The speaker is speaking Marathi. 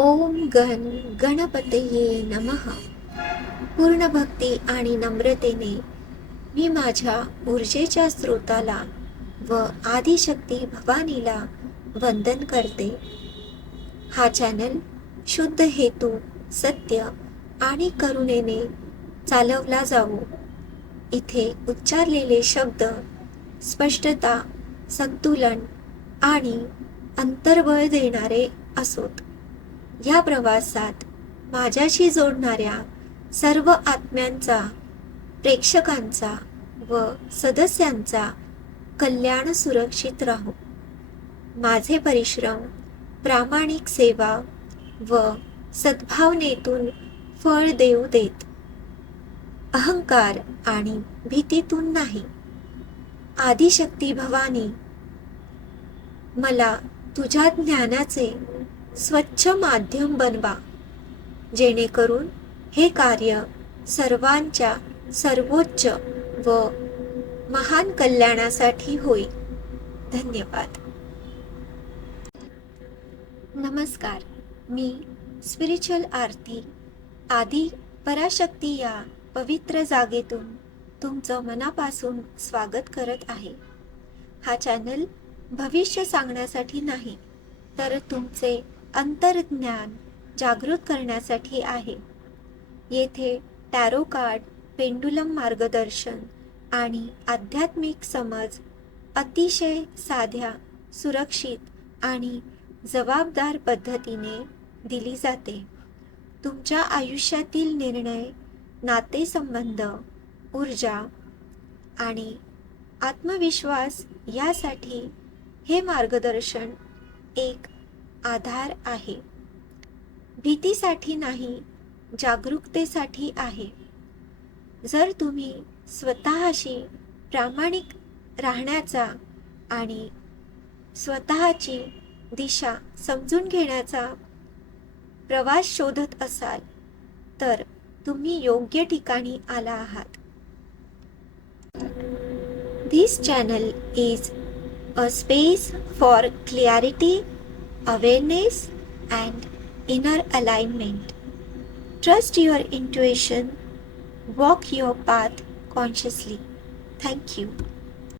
ओम गण गणपतये नमः. पूर्ण भक्ती आणि नम्रतेने मी माझ्या ऊर्जेच्या स्रोताला व आदिशक्ती भवानीला वंदन करते. हा चॅनल शुद्ध हेतू, सत्य आणि करुणेने चालवला जावो. इथे उच्चारलेले शब्द स्पष्टता, संतुलन आणि अंतर्बळ देणारे असोत. या प्रवासात माझ्याशी जोडणाऱ्या सर्व आत्म्यांचा, प्रेक्षकांचा व सदस्यांचा कल्याण सुरक्षित राहो. माझे परिश्रम, प्रामाणिक सेवा व सद्भावनेतून फळ देऊ देत. अहंकार आणि भीतीतून नाही. आदिशक्ती भवानी, मला तुझ्या ज्ञानाचे स्वच्छ माध्यम बनवा, जेणेकरून हे कार्य सर्वांच्या सर्वोच्च व महान कल्याणासाठी होईल. धन्यवाद. नमस्कार. मी स्पिरिच्युअल आरती आदी पराशक्ती या पवित्र जागेतून तुमचं मनापासून स्वागत करत आहे. हा चॅनल भविष्य सांगण्यासाठी नाही, तर तुमचे अंतर्ज्ञान जागृत करण्यासाठी आहे. येथे टॅरो कार्ड, पेंडुलम मार्गदर्शन आणि आध्यात्मिक समज अतिशय साध्या, सुरक्षित आणि जबाबदार पद्धतीने दिली जाते. तुमच्या आयुष्यातील निर्णय, नातेसंबंध, ऊर्जा आणि आत्मविश्वास यासाठी हे मार्गदर्शन एक आधार आहे. भीतीसाठी नाही, जागरूकतेसाठी आहे. जर तुम्ही स्वतःशी प्रामाणिक राहण्याचा आणि स्वतःची दिशा समजून घेण्याचा प्रवास शोधत असाल, तर तुम्ही योग्य ठिकाणी आला आहात. This channel is a space for clarity, awareness, and inner alignment. Trust your intuition, walk your path consciously. Thank you.